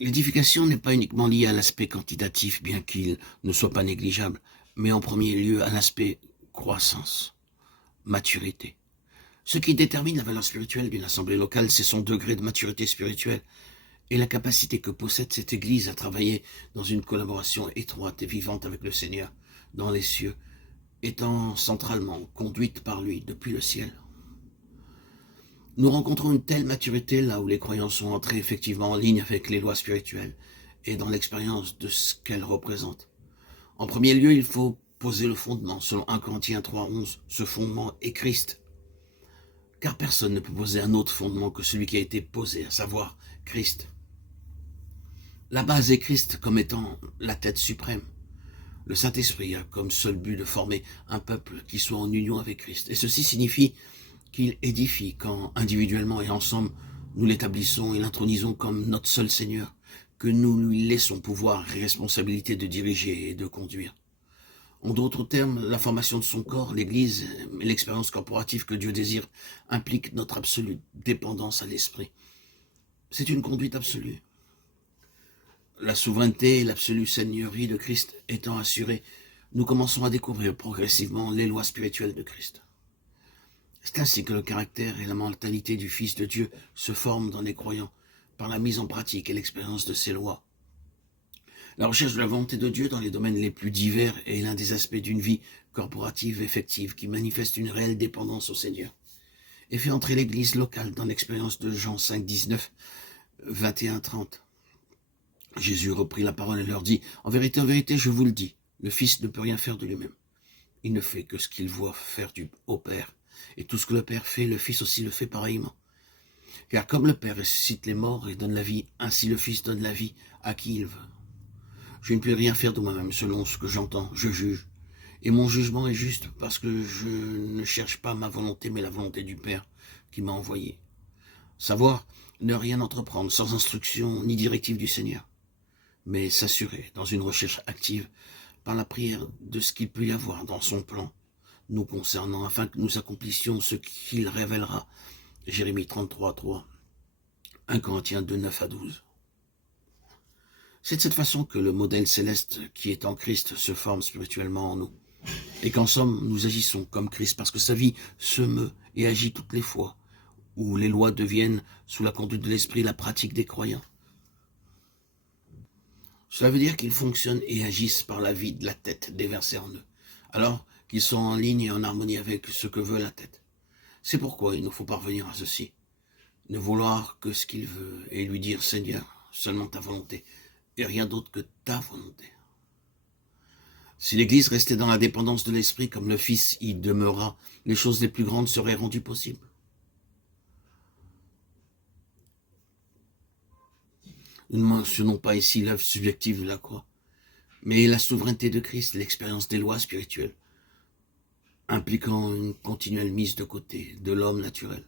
L'édification n'est pas uniquement liée à l'aspect quantitatif, bien qu'il ne soit pas négligeable, mais en premier lieu à l'aspect croissance, maturité. Ce qui détermine la valeur spirituelle d'une assemblée locale, c'est son degré de maturité spirituelle et la capacité que possède cette Église à travailler dans une collaboration étroite et vivante avec le Seigneur dans les cieux, étant centralement conduite par lui depuis le ciel. Nous rencontrons une telle maturité là où les croyants sont entrés effectivement en ligne avec les lois spirituelles et dans l'expérience de ce qu'elles représentent. En premier lieu, il faut poser le fondement. Selon 1 Corinthiens 3:11, ce fondement est Christ. Car personne ne peut poser un autre fondement que celui qui a été posé, à savoir Christ. La base est Christ comme étant la tête suprême. Le Saint-Esprit a comme seul but de former un peuple qui soit en union avec Christ. Et ceci signifie qu'il édifie quand, individuellement et ensemble, nous l'établissons et l'intronisons comme notre seul Seigneur, que nous lui laissons pouvoir et responsabilité de diriger et de conduire. En d'autres termes, la formation de son corps, l'Église et l'expérience corporative que Dieu désire impliquent notre absolue dépendance à l'Esprit. C'est une conduite absolue. La souveraineté et l'absolue seigneurie de Christ étant assurées, nous commençons à découvrir progressivement les lois spirituelles de Christ. C'est ainsi que le caractère et la mentalité du Fils de Dieu se forment dans les croyants par la mise en pratique et l'expérience de ces lois. La recherche de la volonté de Dieu dans les domaines les plus divers est l'un des aspects d'une vie corporative effective qui manifeste une réelle dépendance au Seigneur et fait entrer l'Église locale dans l'expérience de Jean 5, 19, 21, 30. Jésus reprit la parole et leur dit « En vérité, je vous le dis, le Fils ne peut rien faire de lui-même. Il ne fait que ce qu'il voit faire au Père. Et tout ce que le Père fait, le Fils aussi le fait pareillement. Car comme le Père ressuscite les morts et donne la vie, ainsi le Fils donne la vie à qui il veut. Je ne puis rien faire de moi-même selon ce que j'entends, je juge. Et mon jugement est juste parce que je ne cherche pas ma volonté, mais la volonté du Père qui m'a envoyé. Savoir ne rien entreprendre sans instruction ni directive du Seigneur, mais s'assurer dans une recherche active par la prière de ce qu'il peut y avoir dans son plan nous concernant, afin que nous accomplissions ce qu'il révélera. Jérémie 33, 3, 1 Corinthiens 2, 9 à 12. C'est de cette façon que le modèle céleste qui est en Christ se forme spirituellement en nous. Et qu'en somme, nous agissons comme Christ parce que sa vie se meut et agit toutes les fois où les lois deviennent, sous la conduite de l'Esprit, la pratique des croyants. Cela veut dire qu'ils fonctionnent et agissent par la vie de la tête déversée en eux, alors qu'ils sont en ligne et en harmonie avec ce que veut la tête. C'est pourquoi il nous faut parvenir à ceci, ne vouloir que ce qu'il veut et lui dire « Seigneur, seulement ta volonté, et rien d'autre que ta volonté ». Si l'Église restait dans la dépendance de l'Esprit comme le Fils y demeura, les choses les plus grandes seraient rendues possibles. Nous ne mentionnons pas ici l'œuvre subjective de la croix, mais la souveraineté de Christ, l'expérience des lois spirituelles, impliquant une continuelle mise de côté de l'homme naturel.